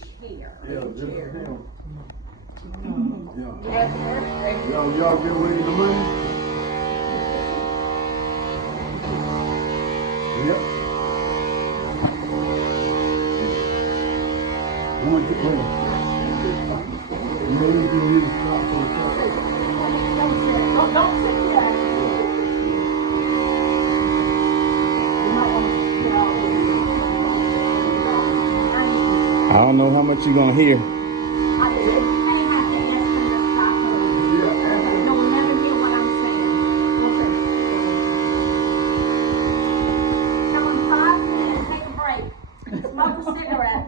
chair. Yeah, this is him. Yeah. Happy birthday. Y'all get away with the money? Yep. How much you pay? Maybe you need to stop for a second. Don't sit there. You might want to get all this. I don't know how much you're gonna hear. I did. Anyhow, I think that's from the top. Yeah. You'll never hear what I'm saying. Okay. Come on, 5 minutes, take a break. Smoke a cigarette.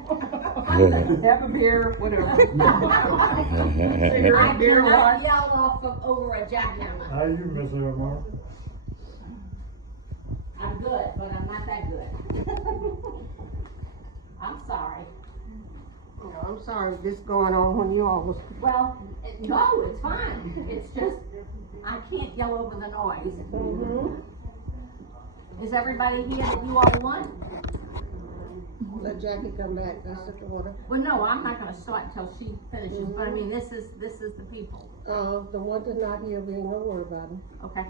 Have a beer, whatever. I Cigarette, beer, cannot what? yell off of over a jackhammer. How you, Miss Elmore? I'm good, but I'm not that good. I'm sorry. No, I'm sorry this going on when you all was. Well, no, it's fine. It's just, I can't yell over the noise. Is everybody here that you all want? Let Jackie come back, that's the water. Well, no, I'm not gonna start until she finishes, but I mean, this is the people, The one that's not here, we ain't gonna worry about him. okay?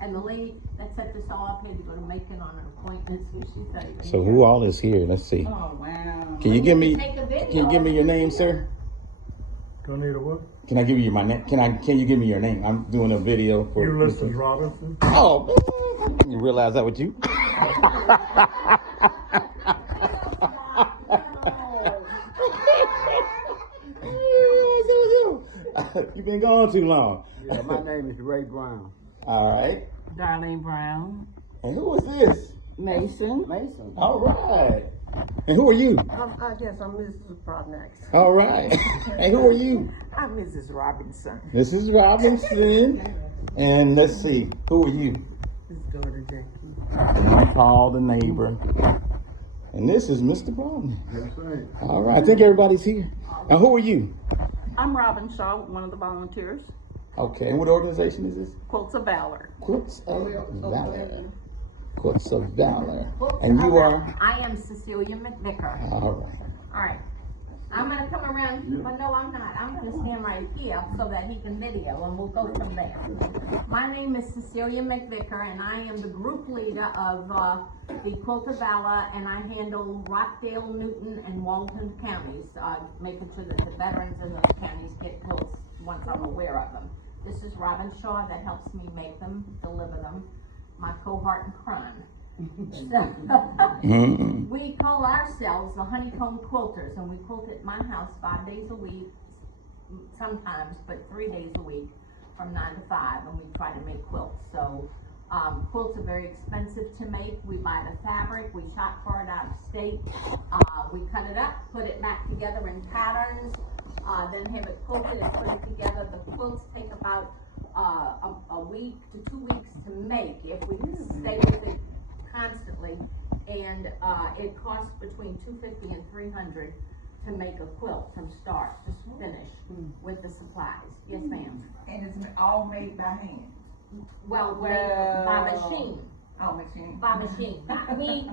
And the lady that set this all up had to go to Macon on an appointment, so she said. So who all is here? Let's see. Oh, wow. Can you give me? Take a video. Can you give me your name, sir? Don't need a what? Can I give you my name? Can you give me your name? I'm doing a video for. Ulysses Robinson. Oh, man. You realize that with you? You've been gone too long. Yeah, my name is Ray Brown. All right. Darlene Brown. And who is this? Mason. Mason. All right. And who are you? I guess I'm Mrs. Prodnax. All right. And who are you? I'm Mrs. Robinson. This is Robinson. And let's see. Who are you? His daughter Jackie. I'm Paul, the neighbor. And this is Mr. Brown. That's right. All right. I think everybody's here. Now, who are you? I'm Robin Shaw, one of the volunteers. Okay. And what organization is this? Quilts of Valor. Quilts of Valor. Quilts of Valor. And you are? I am Cecilia McVicker. All right. All right. I'm gonna come around, but no, I'm not. I'm gonna stand right here so that he can video and we'll go from there. My name is Cecilia McVicker and I am the group leader of the Quilt of Valor, and I handle Rockdale, Newton, and Walton counties, making sure that the veterans in those counties get quilts once I'm aware of them. This is Robin Shaw that helps me make them, deliver them, my cohort and crun. Mm-hmm. We call ourselves the Honeycomb Quilters, and we quilt at my house 5 days a week, sometimes, but 3 days a week from 9 to 5, and we try to make quilts. So quilts are very expensive to make. We buy the fabric, we shop for it out of state, we cut it up, put it back together in patterns, then have it quilted and put it together. The quilts take about a week to 2 weeks to make if we stay with it constantly, and it costs between $250 and $300 to make a quilt from start to finish with the supplies. Yes, ma'am. And it's all made by hand. Well, by machine. Oh, machine. By machine.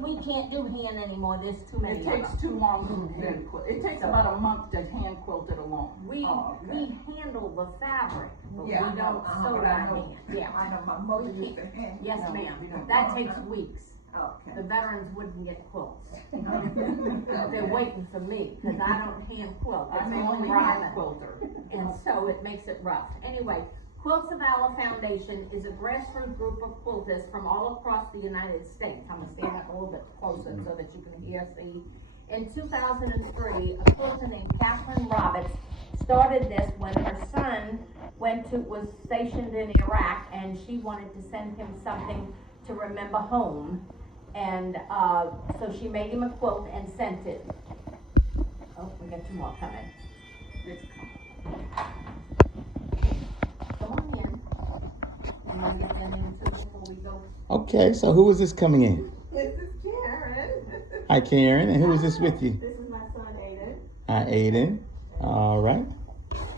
We can't do hand anymore. There's too many. It of takes them. too long to hand quilt. It takes about a month to hand quilt it alone. We Oh, okay. we handle the fabric, but Yeah, we don't I know, sew it I by know. hand. Yeah. I know my mother used to hand. Yes, No, ma'am. we don't. That takes weeks. Okay. The veterans wouldn't get quilts. They're waiting for me, because I don't hand quilt. I'm the It's only Robin. hand quilter. And so it makes it rough. Anyway, Quilts of Valor Foundation is a grassroots group of quilters from all across the United States. I'm gonna stand up a little bit closer so that you can hear, see. In 2003, a quilter named Catherine Roberts started this when her son was stationed in Iraq, and she wanted to send him something to remember home. And so she made him a quilt and sent it. Oh, we got 2 more coming. Come on in. You want to get them in too before we go? Okay, so who is this coming in? This is Karen. Hi, Karen. And who is this with you? This is my son Aiden. Hi, Aiden. All right.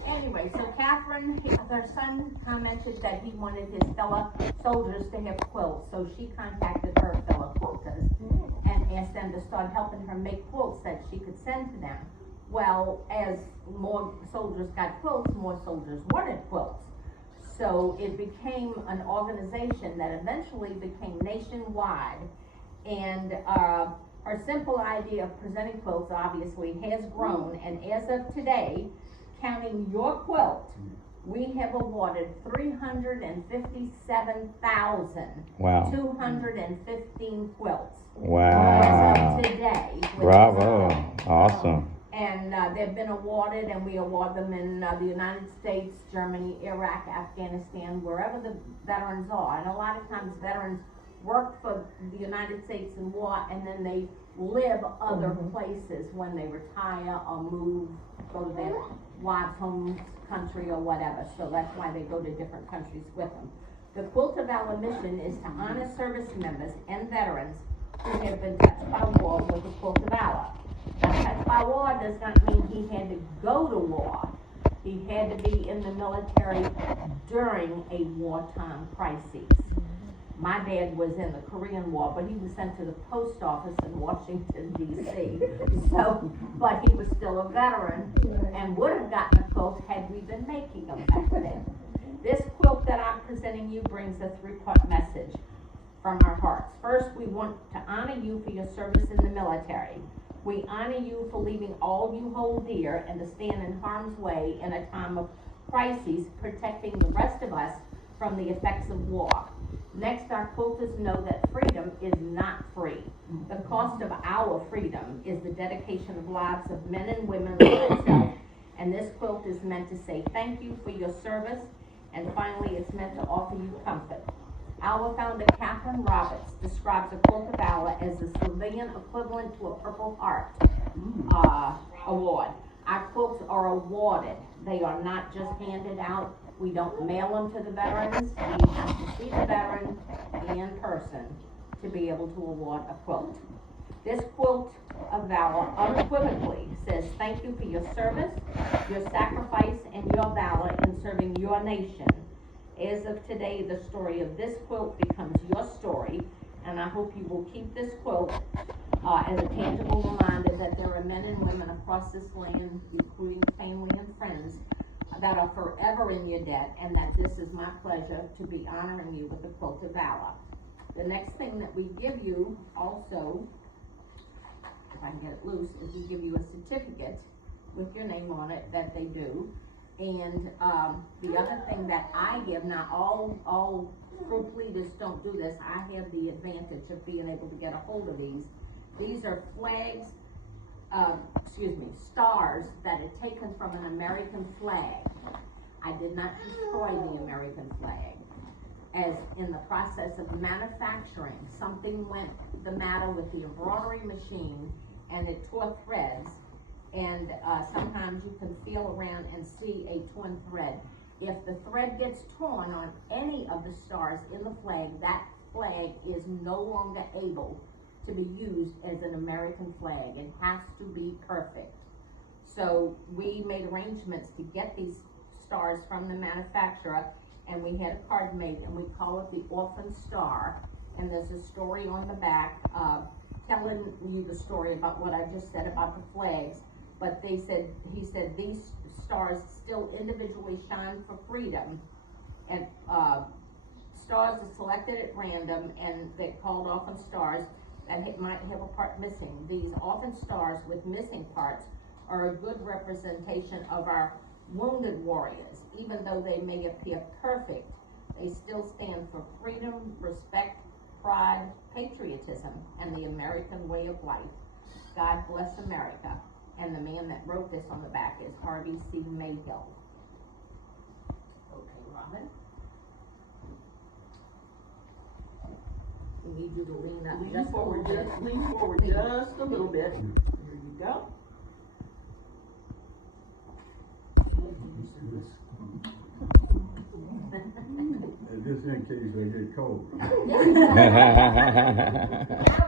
Anyway, so Catherine, her son commented that he wanted his fellow soldiers to have quilts, so she contacted her fellow quilters and asked them to start helping her make quilts that she could send to them. Well, as more soldiers got quilts, more soldiers wanted quilts. So it became an organization that eventually became nationwide. And her simple idea of presenting quilts obviously has grown, and as of today, counting your quilt, we have awarded 357,215 Wow. quilts. Wow. As of today. Bravo. Awesome. And they've been awarded, and we award them in the United States, Germany, Iraq, Afghanistan, wherever the veterans are. And a lot of times veterans work for the United States in war, and then they live other places when they retire or move, go to their wives' home country or whatever. So that's why they go to different countries with them. The Quilt of Valor mission is to honor service members and veterans who have been touched by war with the Quilt of Valor. Now, touched by war does not mean he had to go to war. He had to be in the military during a wartime crisis. My dad was in the Korean War, but he was sent to the post office in Washington, D.C. So, but he was still a veteran and would have gotten a quilt had we been making them back then. This quilt that I'm presenting you brings a three-part message from our hearts. First, we want to honor you for your service in the military. We honor you for leaving all you hold dear and to stand in harm's way in a time of crisis, protecting the rest of us from the effects of war. Next, our quilters know that freedom is not free. The cost of our freedom is the dedication of lives of men and women like myself, and this quilt is meant to say thank you for your service, and finally, it's meant to offer you comfort. Our founder, Catherine Roberts, describes a Quilt of Valor as the civilian equivalent to a Purple Heart award. Our quilts are awarded. They are not just handed out. We don't mail them to the veterans. We have to see the veteran in person to be able to award a quilt. This Quilt of Valor unequivocally says thank you for your service, your sacrifice, and your valor in serving your nation. As of today, the story of this quilt becomes your story, and I hope you will keep this quilt as a tangible reminder that there are men and women across this land, including family and friends, that are forever in your debt, and that this is my pleasure to be honoring you with the Quilt of Valor. The next thing that we give you also, if I can get it loose, is we give you a certificate with your name on it that they do. And the other thing that I give, now all group leaders don't do this, I have the advantage of being able to get a hold of these. These are flags, stars that are taken from an American flag. I did not destroy the American flag. As in the process of manufacturing, something went the matter with the embroidery machine and it tore threads. And sometimes you can feel around and see a torn thread. If the thread gets torn on any of the stars in the flag, that flag is no longer able to be used as an American flag. It has to be perfect. So we made arrangements to get these stars from the manufacturer, and we had a card made, and we call it the Orphan Star. And there's a story on the back telling you the story about what I just said about the flags. But he said these stars still individually shine for freedom, and stars are selected at random, and they're called orphan stars that might have a part missing. These orphan stars with missing parts are a good representation of our wounded warriors. Even though they may appear perfect, they still stand for freedom, respect, pride, patriotism, and the American way of life. God bless America. And the man that wrote this on the back is Harvey C. Mayhill. Okay, Robin. We need you to lean up Lean just forward a little just a little bit. Here you go. Just in case they get cold. Now